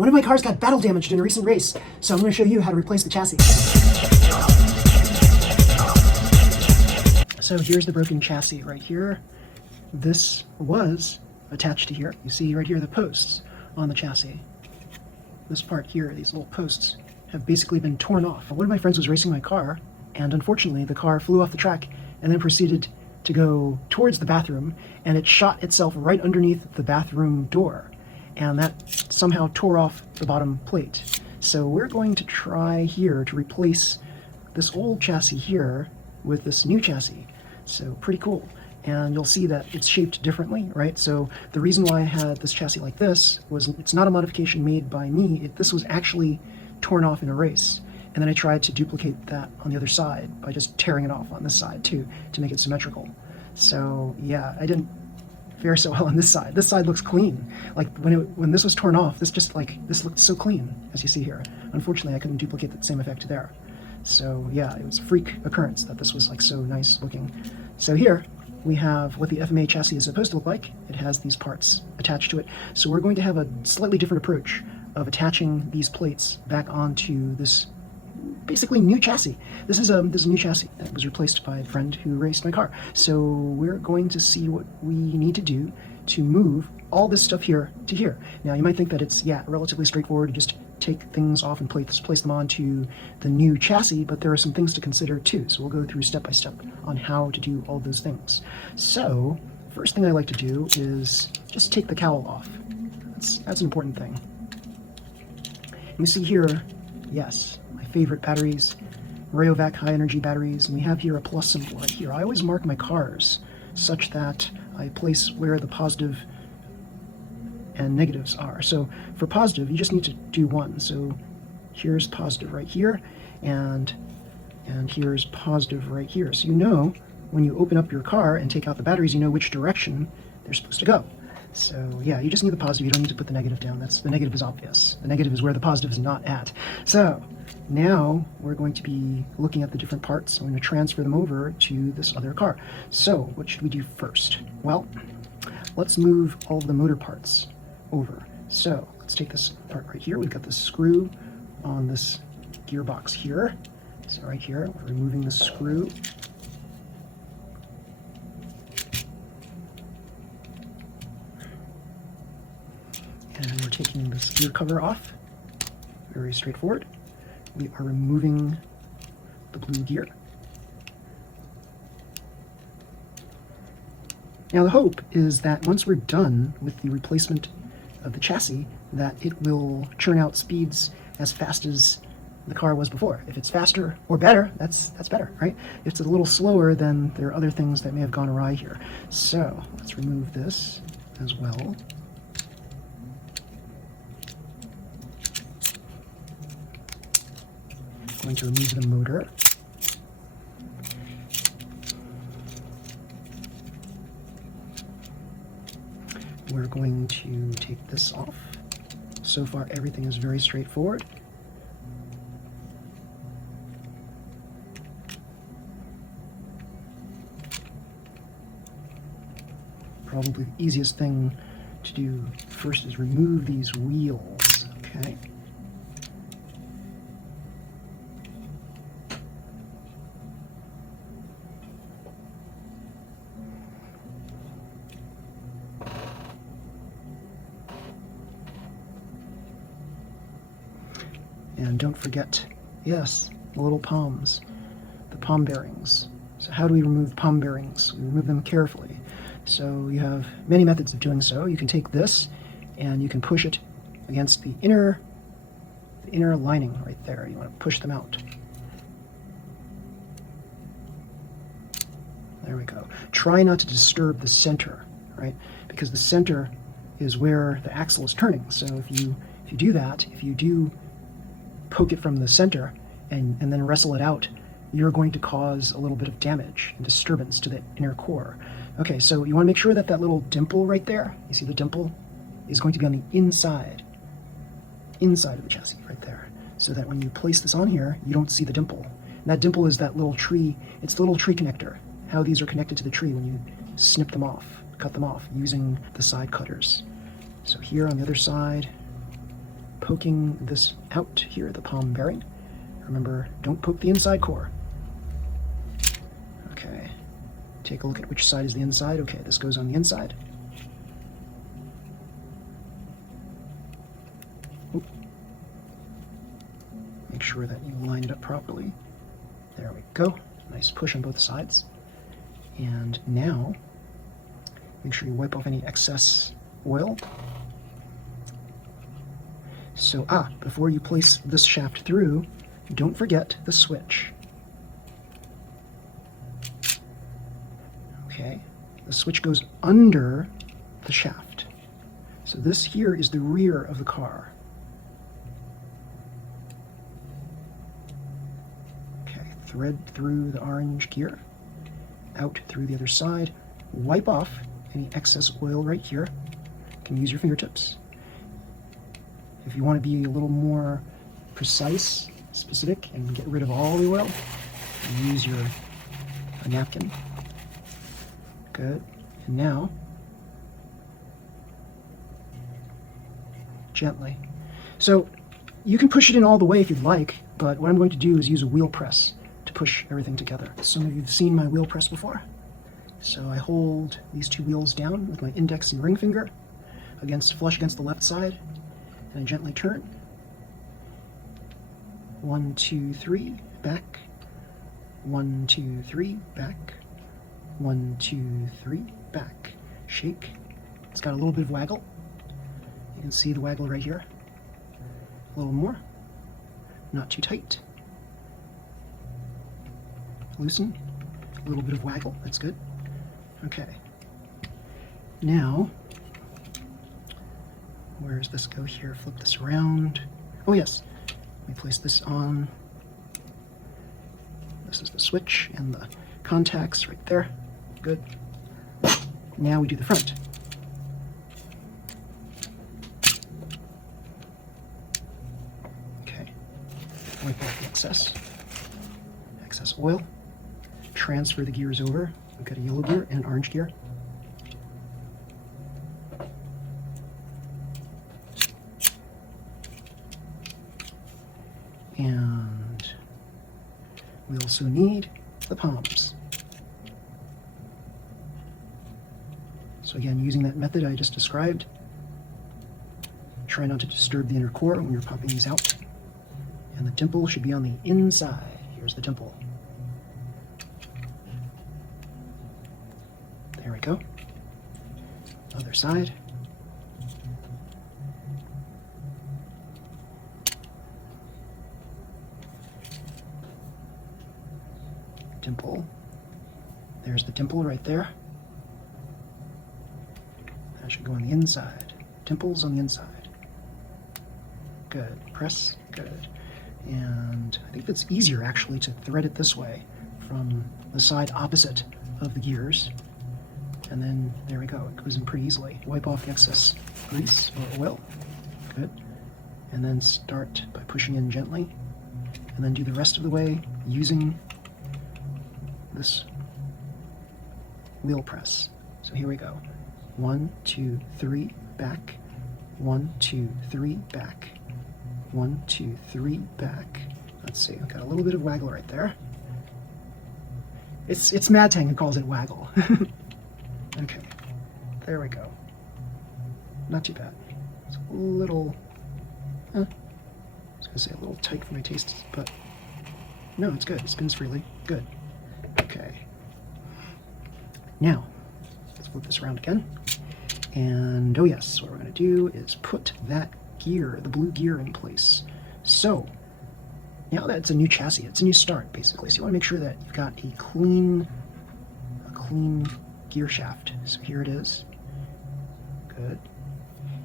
One of my cars got battle damaged in a recent race, so I'm going to show you how to replace the chassis. So here's the broken chassis right here. This was attached to here. You see right here the posts on the chassis. This part here, these little posts, have basically been torn off. One of my friends was racing my car, and unfortunately the car flew off the track and then proceeded to go towards the bathroom, and it shot itself right underneath the bathroom door. And that somehow tore off the bottom plate. So we're going to try here to replace this old chassis here with this new chassis. So pretty cool. And you'll see that it's shaped differently, right? So the reason why I had this chassis like this was it's not a modification made by me. This was actually torn off in a race. And then I tried to duplicate that on the other side by just tearing it off on this side too, to make it symmetrical. So yeah, I didn't fare so well on this side. This side looks clean. Like when this was torn off, this looked so clean, as you see here. Unfortunately, I couldn't duplicate that same effect there. So yeah, it was a freak occurrence that this was like so nice looking. So here we have what the FMA chassis is supposed to look like. It has these parts attached to it. So we're going to have a slightly different approach of attaching these plates back onto this basically new chassis. This is a new chassis that was replaced by a friend who raced my car. So we're going to see what we need to do to move all this stuff here to here. Now you might think that it's relatively straightforward to just take things off and place them onto the new chassis, but there are some things to consider too. So we'll go through step by step on how to do all those things. So first thing I like to do is just take the cowl off. That's an important thing. You see here, yes, my favorite batteries, Rayovac high energy batteries, and we have here a plus symbol right here. I always mark my cars such that I place where the positive and negatives are. So for positive, you just need to do one. So here's positive right here, and here's positive right here. So you know when you open up your car and take out the batteries, you know which direction they're supposed to go. So yeah, you just need the positive. You don't need to put the negative down. The negative is obvious. The negative is where the positive is not at. So now we're going to be looking at the different parts. I'm going to transfer them over to this other car. So what should we do first? Well, let's move all of the motor parts over. So let's take this part right here. We've got the screw on this gearbox here. So right here, we're removing the screw. And we're taking this gear cover off. Very straightforward. We are removing the blue gear. Now the hope is that once we're done with the replacement of the chassis, that it will churn out speeds as fast as the car was before. If it's faster or better, that's better, right? If it's a little slower, then there are other things that may have gone awry here. So let's remove this as well. Going to remove the motor. We're going to take this off. So far, everything is very straightforward. Probably the easiest thing to do first is remove these wheels, okay? And don't forget, yes, the little palms, the palm bearings. So how do we remove palm bearings? We remove them carefully. So you have many methods of doing so. You can take this and you can push it against the inner lining right there. You want to push them out. There we go. Try not to disturb the center, right? Because the center is where the axle is turning. So if you do that, if you do poke it from the center and then wrestle it out, you're going to cause a little bit of damage and disturbance to the inner core. Okay, so you want to make sure that that little dimple right there, you see the dimple, is going to be on the inside of the chassis right there, so that when you place this on here, you don't see the dimple. And that dimple is that little tree, it's the little tree connector, how these are connected to the tree when you snip them off, cut them off using the side cutters. So here on the other side, poking this out here, the palm bearing. Remember, don't poke the inside core. Okay, take a look at which side is the inside. Okay, this goes on the inside. Oop. Make sure that you line it up properly. There we go. Nice push on both sides. And now, make sure you wipe off any excess oil. So, before you place this shaft through, don't forget the switch. Okay, the switch goes under the shaft. So this here is the rear of the car. Okay, thread through the orange gear, out through the other side, wipe off any excess oil right here. You can use your fingertips. If you want to be a little more precise, specific, and get rid of all the oil, use your napkin. Good. And now, gently. So you can push it in all the way if you'd like, but what I'm going to do is use a wheel press to push everything together. Some of you have seen my wheel press before. So I hold these two wheels down with my index and ring finger flush against the left side, and I gently turn. 1, 2, 3, back. 1, 2, 3, back. 1, 2, 3, back. Shake. It's got a little bit of waggle. You can see the waggle right here. A little more. Not too tight. Loosen. A little bit of waggle. That's good. Okay. Now, where does this go here? Flip this around. Oh yes. Let me place this on. This is the switch and the contacts right there. Good. Now we do the front. Okay. Wipe off the excess oil. Transfer the gears over. We've got a yellow gear and an orange gear. And we also need the palms. So again, using that method I just described, try not to disturb the inner core when you're popping these out. And the dimple should be on the inside. Here's the dimple. There we go. Other side. Dimple. There's the dimple right there. That should go on the inside. Dimples on the inside. Good. Press. Good. And I think it's easier actually to thread it this way from the side opposite of the gears. And then there we go. It goes in pretty easily. Wipe off the excess grease or oil. Good. And then start by pushing in gently. And then do the rest of the way using this wheel press. So here we go. 1, 2, 3, back. 1, 2, 3, back. 1, 2, 3, back. Let's see, I've got a little bit of waggle right there. It's Mad Tang who calls it waggle. Okay, there we go. Not too bad. It's a little, I was gonna say a little tight for my tastes, but no, it's good. It spins freely. Good. Okay. Now, let's flip this around again. And oh yes, what we're going to do is put that gear, the blue gear, in place. So, now that it's a new chassis, it's a new start basically. So you want to make sure that you've got a clean gear shaft. So here it is. Good.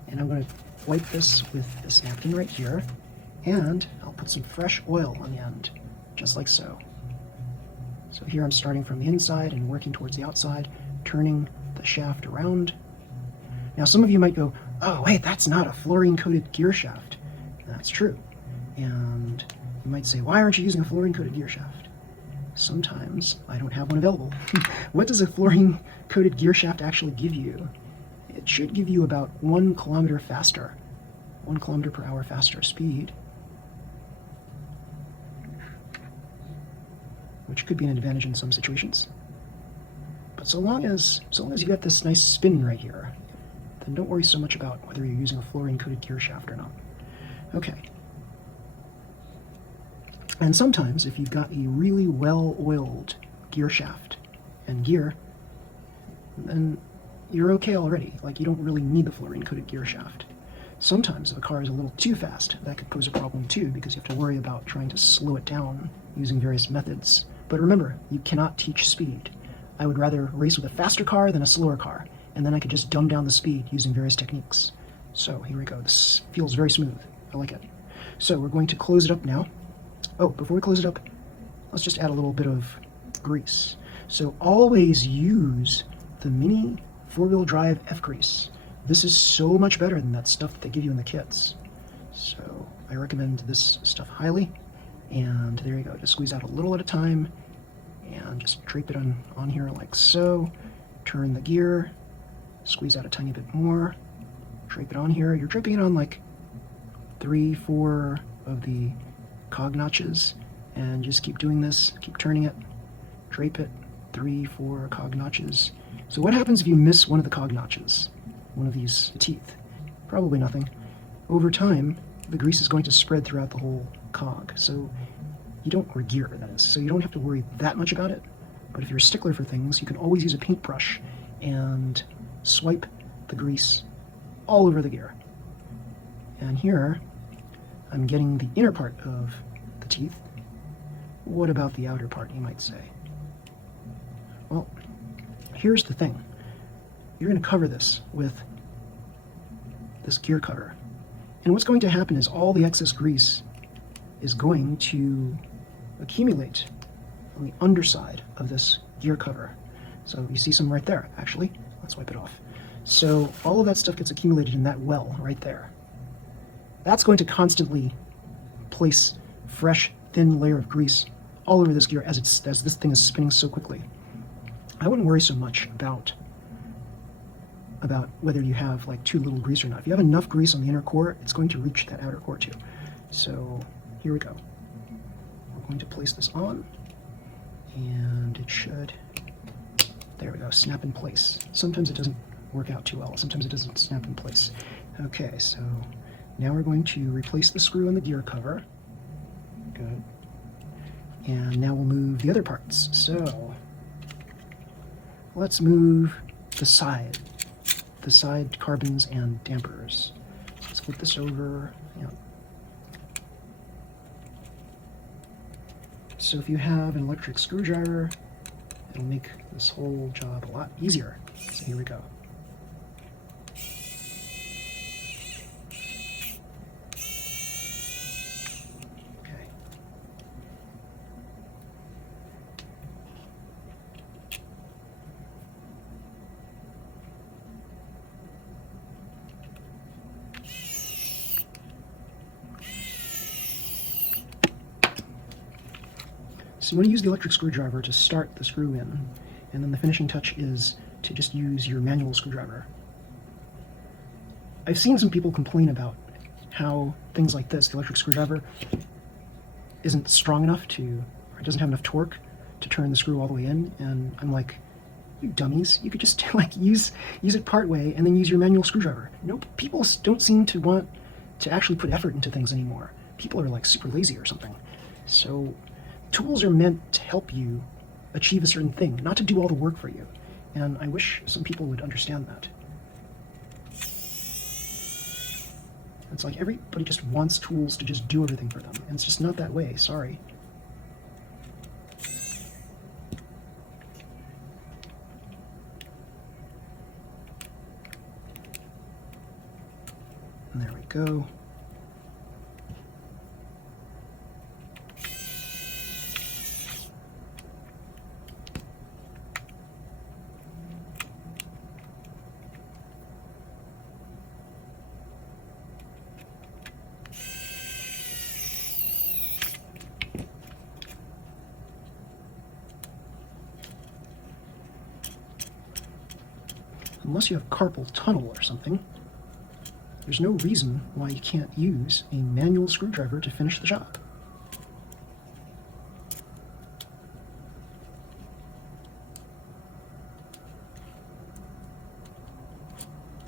And I'm going to wipe this with this napkin right here. And I'll put some fresh oil on the end, just like so. So here I'm starting from the inside and working towards the outside, turning the shaft around. Now some of you might go, oh wait, that's not a fluorine-coated gear shaft. That's true. And you might say, why aren't you using a fluorine-coated gear shaft? Sometimes I don't have one available. What does a fluorine-coated gear shaft actually give you? It should give you about 1 kilometer faster 1 kilometer per hour faster speed, which could be an advantage in some situations. But so long as you get this nice spin right here, then don't worry so much about whether you're using a fluorine-coated gear shaft or not. Okay. And sometimes, if you've got a really well-oiled gear shaft and gear, then you're okay already. Like, you don't really need the fluorine-coated gear shaft. Sometimes, if a car is a little too fast, that could pose a problem too, because you have to worry about trying to slow it down using various methods. But remember, you cannot teach speed. I would rather race with a faster car than a slower car, and then I could just dumb down the speed using various techniques. So here we go. This feels very smooth. I like it. So we're going to close it up now. Oh, before we close it up, let's just add a little bit of grease. So always use the mini 4-wheel drive F-grease. This is so much better than that stuff that they give you in the kits. So I recommend this stuff highly. And there you go. Just squeeze out a little at a time and just drape it on here like so. Turn the gear, squeeze out a tiny bit more, drape it on here. You're draping it on like 3-4 of the cog notches, and just keep doing this, keep turning it, drape it, 3-4 cog notches. So what happens if you miss one of the cog notches, one of these teeth? Probably nothing. Over time, the grease is going to spread throughout the whole cog, so you don't, or gear that is, so you don't have to worry that much about it. But if you're a stickler for things, you can always use a paintbrush and swipe the grease all over the gear. And here, I'm getting the inner part of the teeth. What about the outer part, you might say? Well, here's the thing. You're going to cover this with this gear cover. And what's going to happen is all the excess grease is going to accumulate on the underside of this gear cover. So you see some right there, actually. Let's wipe it off. So all of that stuff gets accumulated in that well right there. That's going to constantly place fresh, thin layer of grease all over this gear as this thing is spinning so quickly. I wouldn't worry so much about whether you have like too little grease or not. If you have enough grease on the inner core, it's going to reach that outer core too. So here we go. We're going to place this on, and it should, there we go, snap in place. Sometimes it doesn't work out too well. Sometimes it doesn't snap in place. Okay, so now we're going to replace the screw on the gear cover. Good. And now we'll move the other parts. So let's move the side carbons and dampers. Let's flip this over. Yeah. So if you have an electric screwdriver, it'll make this whole job a lot easier. So here we go. So you want to use the electric screwdriver to start the screw in, and then the finishing touch is to just use your manual screwdriver. I've seen some people complain about how things like this, the electric screwdriver, isn't strong enough or it doesn't have enough torque to turn the screw all the way in, and I'm like, you dummies, you could just like use it part way and then use your manual screwdriver. Nope, people don't seem to want to actually put effort into things anymore. People are like super lazy or something. So tools are meant to help you achieve a certain thing, not to do all the work for you. And I wish some people would understand that. It's like everybody just wants tools to just do everything for them, and it's just not that way, sorry. And there we go. Unless you have carpal tunnel or something, there's no reason why you can't use a manual screwdriver to finish the job.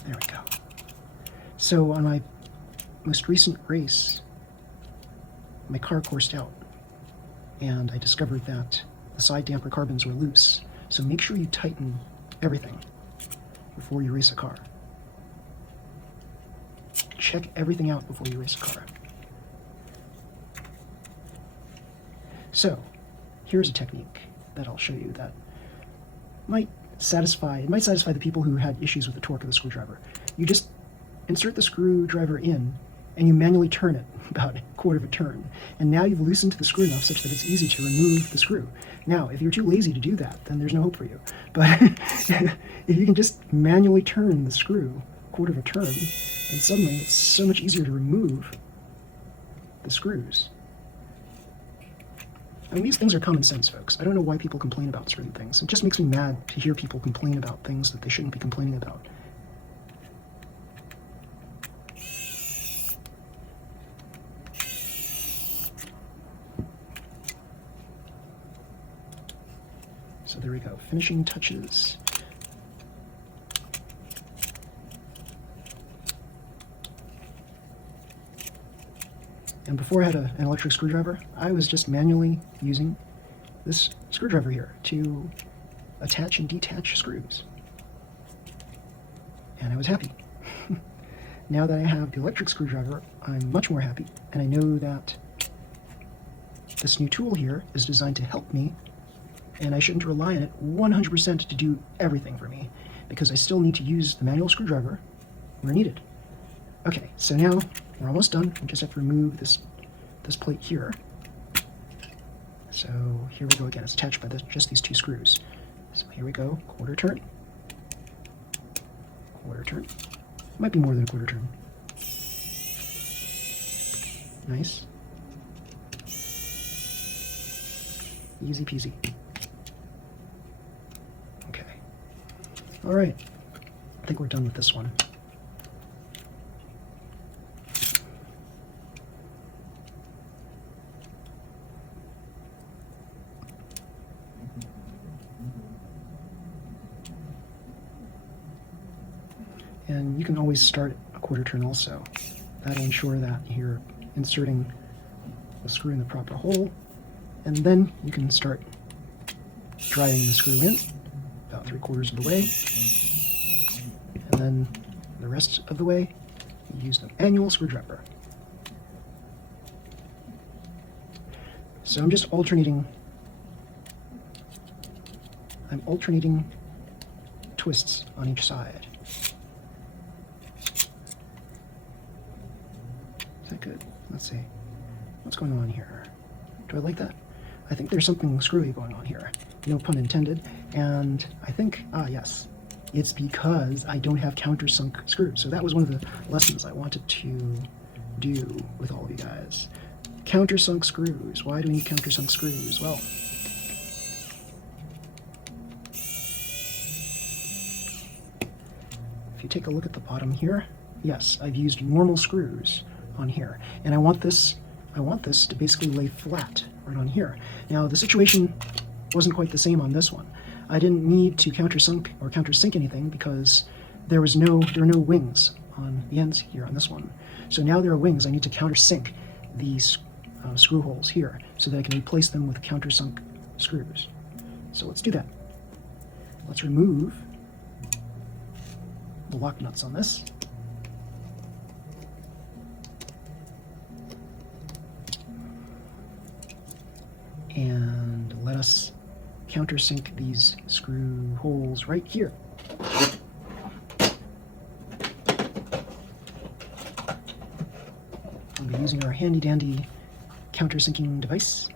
There we go. So on my most recent race, my car coursed out, and I discovered that the side damper carbons were loose. So make sure you tighten everything before you race a car. Check everything out before you race a car. So here's a technique that I'll show you that might satisfy the people who had issues with the torque of the screwdriver. You just insert the screwdriver in and you manually turn it about a quarter of a turn. And now you've loosened the screw enough such that it's easy to remove the screw. Now, if you're too lazy to do that, then there's no hope for you. But if you can just manually turn the screw a quarter of a turn, then suddenly it's so much easier to remove the screws. I mean, these things are common sense, folks. I don't know why people complain about certain things. It just makes me mad to hear people complain about things that they shouldn't be complaining about. So there we go, finishing touches. And before I had an electric screwdriver, I was just manually using this screwdriver here to attach and detach screws. And I was happy. Now that I have the electric screwdriver, I'm much more happy, and I know that this new tool here is designed to help me, and I shouldn't rely on it 100% to do everything for me, because I still need to use the manual screwdriver where needed. Okay, so now we're almost done. We just have to remove this plate here. So here we go again. It's attached by just these two screws. So here we go, quarter turn. Quarter turn. Might be more than a quarter turn. Nice. Easy peasy. Okay. All right. I think we're done with this one. And you can always start a quarter turn also. That'll ensure that you're inserting the screw in the proper hole, and then you can start driving the screw in about 3/4 of the way, and then the rest of the way you use the manual screwdriver. So I'm just alternating twists on each side. Is that good? Let's see. What's going on here? Do I like that? I think there's something screwy going on here. No pun intended. And I think, yes, it's because I don't have countersunk screws. So that was one of the lessons I wanted to do with all of you guys. Countersunk screws. Why do we need countersunk screws? Well, if you take a look at the bottom here, yes, I've used normal screws on here, and I want this to basically lay flat right on here. Now the situation wasn't quite the same on this one. I didn't need to countersunk or countersink anything because there were no wings on the ends here on this one. So now there are wings. I need to countersink these screw holes here so that I can replace them with countersunk screws. So let's do that. Let's remove the lock nuts on this. And let us countersink these screw holes right here. We'll be using our handy dandy countersinking device.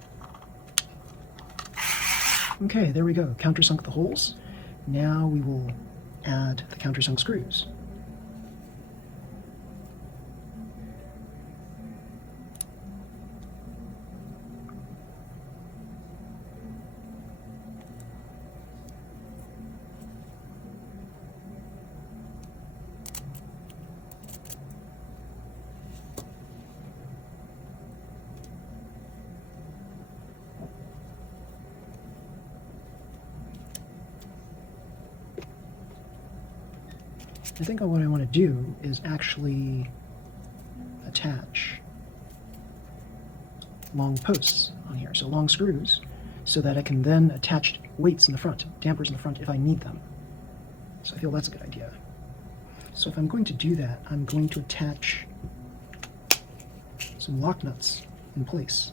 Okay, there we go. Countersunk the holes. Now we will add the countersunk screws. I think what I want to do is actually attach long posts on here, so long screws, so that I can then attach weights in the front, dampers in the front if I need them. So I feel that's a good idea. So if I'm going to do that, I'm going to attach some lock nuts in place.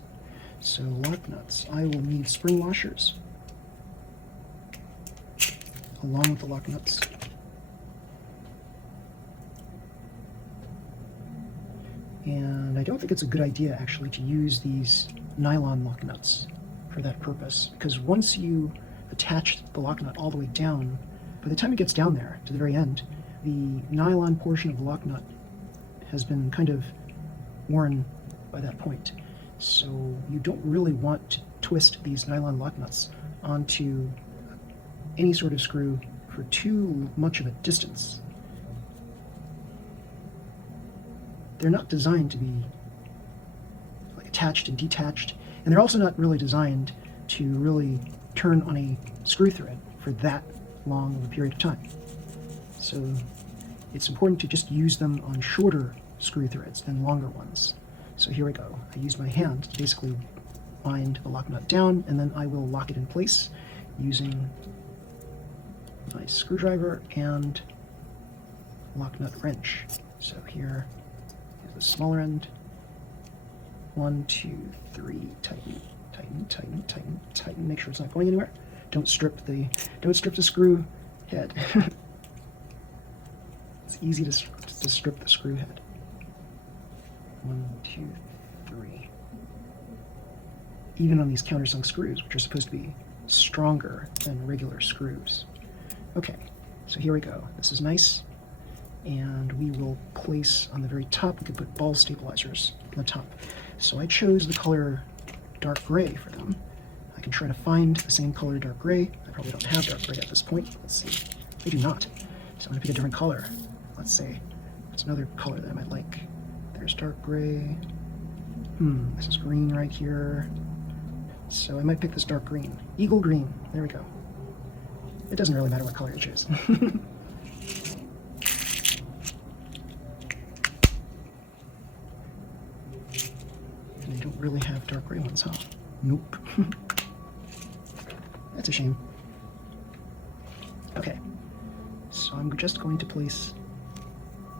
So lock nuts, I will need spring washers along with the lock nuts. And I don't think it's a good idea actually to use these nylon lock nuts for that purpose, because once you attach the lock nut all the way down, by the time it gets down there to the very end, the nylon portion of the lock nut has been kind of worn by that point. So you don't really want to twist these nylon lock nuts onto any sort of screw for too much of a distance. They're not designed to be like attached and detached, and they're also not really designed to really turn on a screw thread for that long of a period of time. So it's important to just use them on shorter screw threads than longer ones. So here we go. I use my hand to basically bind the lock nut down, and then I will lock it in place using my screwdriver and lock nut wrench. So here is the smaller end. 1, 2, 3, tighten, tighten, tighten, tighten, tighten. Make sure it's not going anywhere. Don't strip the screw head. It's easy to strip the screw head. 1, 2, 3. Even on these countersunk screws, which are supposed to be stronger than regular screws. Okay, so here we go. This is nice. And we will place on the very top, we could put ball stabilizers on the top. So I chose the color dark gray for them. I can try to find the same color dark gray. I probably don't have dark gray at this point. Let's see. I do not. So I'm going to pick a different color. Let's say it's another color that I might like. There's dark gray. This is green right here. So I might pick this dark green. Eagle green. There we go. It doesn't really matter what color you choose. And I don't really have dark gray ones, huh? Nope. That's a shame. Okay. So I'm just going to place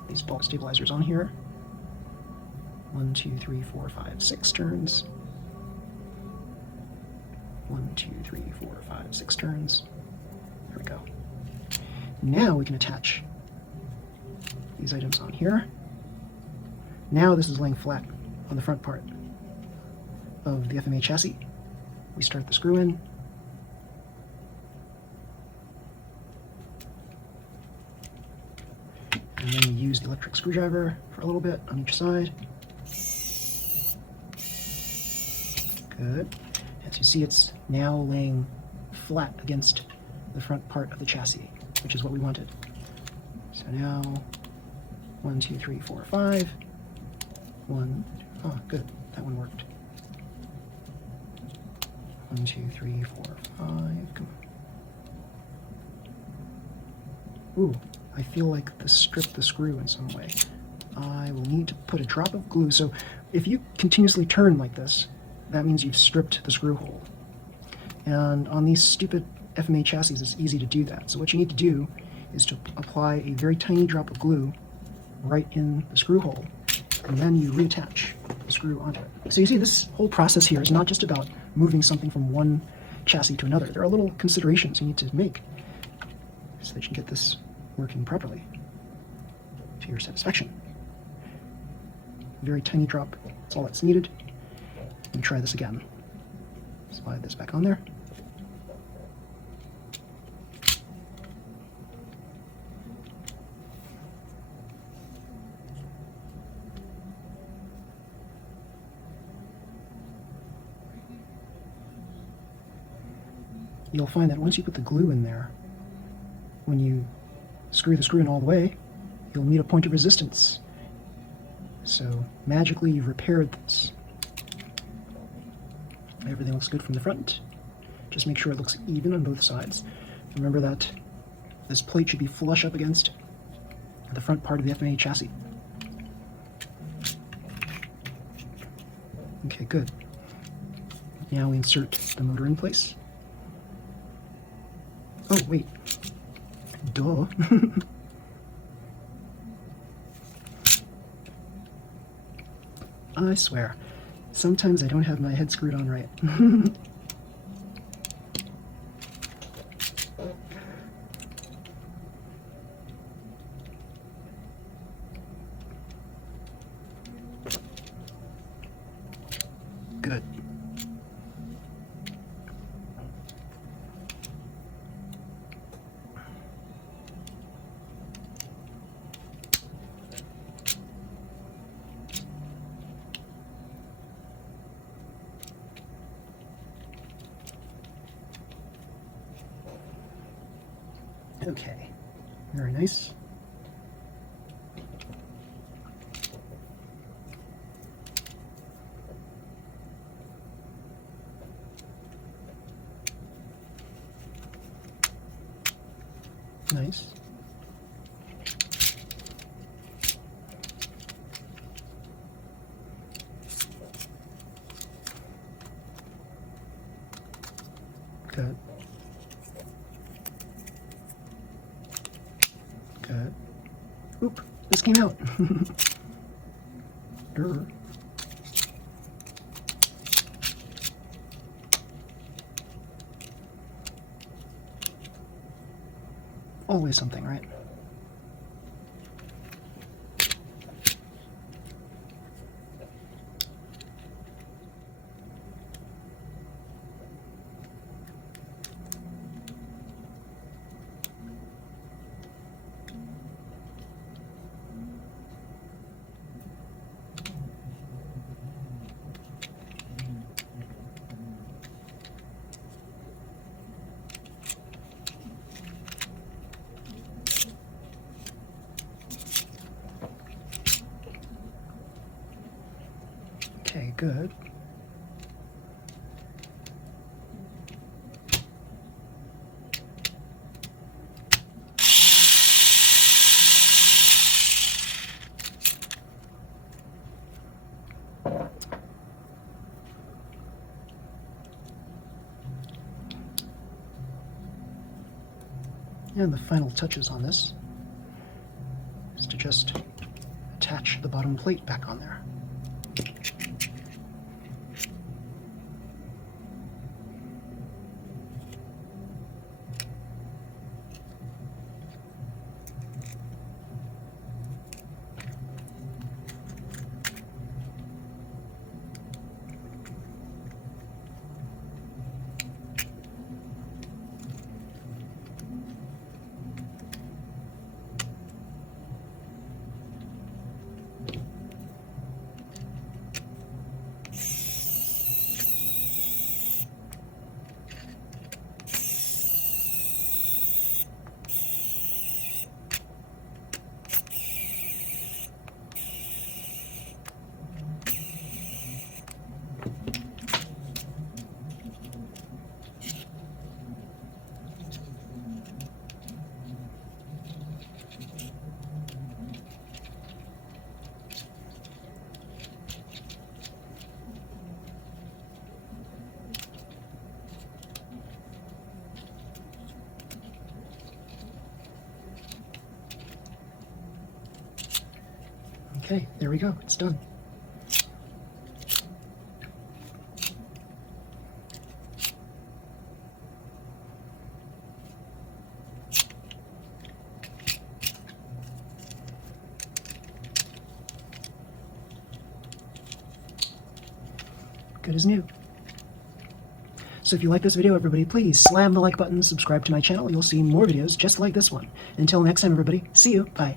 these ball stabilizers on here. 1, 2, 3, 4, 5, 6 turns. 1, 2, 3, 4, 5, 6 turns. There we go. Now we can attach these items on here. Now this is laying flat on the front part of the FMA chassis. We start the screw in. And then we use the electric screwdriver for a little bit on each side. Good. As you see, it's now laying flat against the front part of the chassis, which is what we wanted. So now, 1, 2, 3, 4, 5. 1, oh, good, that one worked. 1, 2, 3, 4, 5, come on. Ooh, I feel like this stripped the screw in some way. I will need to put a drop of glue. So if you continuously turn like this, that means you've stripped the screw hole. And on these stupid FMA chassis, it's easy to do that. So what you need to do is to apply a very tiny drop of glue right in the screw hole, and then you reattach the screw onto it. So you see, this whole process here is not just about moving something from one chassis to another. There are little considerations you need to make so that you can get this working properly to your satisfaction. Very tiny drop, that's all that's needed. Let me try this again. Slide this back on there. You'll find that once you put the glue in there, when you screw the screw in all the way, you'll meet a point of resistance. So magically you've repaired this. Everything looks good from the front. Just make sure it looks even on both sides. Remember that this plate should be flush up against the front part of the FMA chassis. Okay, good. Now we insert the motor in place. Oh, wait. Duh. I swear, sometimes I don't have my head screwed on right. Good. Okay, very nice. Nice. Good. Good. Oop, this came out. Durr. Always something, right? Okay, good. And the final touches on this is to just attach the bottom plate back on there. Okay, there we go, it's done. Good as new. So if you like this video, everybody, please slam the like button, subscribe to my channel. You'll see more videos just like this one. Until next time, everybody, see you. Bye.